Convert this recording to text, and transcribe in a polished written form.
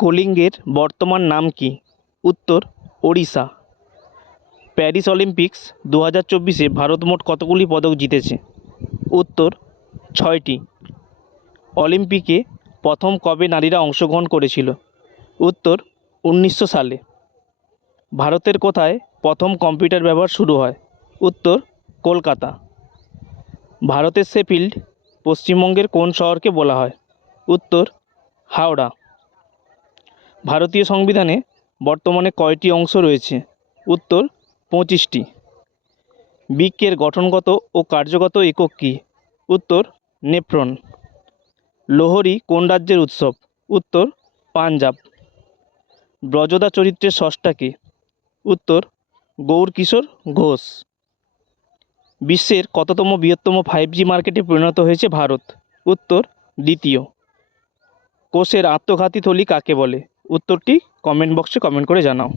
কলিঙ্গের বর্তমান নাম কি? উত্তর ওড়িশা। প্যারিস অলিম্পিক্স 2024-এ ভারত মোট কতগুলি পদক জিতেছে? উত্তর 6টি। অলিম্পিকে প্রথম কবে নারীরা অংশগ্রহণ করেছিল? উত্তর 1900 সালে। ভারতের কোথায় প্রথম কম্পিউটার ব্যবহার শুরু হয়? উত্তর কলকাতা। ভারতের শেফিল্ড পশ্চিমবঙ্গের কোন শহরকে বলা হয়? উত্তর হাওড়া। ভারতীয় সংবিধানে বর্তমানে কয়টি অংশ রয়েছে? উত্তর 25টি। বৃক্কের গঠনগত ও কার্যগত একক কী? উত্তর নেফ্রন। লোহরী কোন রাজ্যের উৎসব? উত্তর পাঞ্জাব। ব্রজদা চরিত্রের স্রষ্টা কে? উত্তর গৌরকিশোর ঘোষ। বিশ্বের কততম বৃহত্তম 5G মার্কেটে পরিণত হয়েছে ভারত? উত্তর দ্বিতীয়। কোষের আত্মঘাতী থলি কাকে বলে? উত্তরটি কমেন্ট বক্সে কমেন্ট করে জানাও।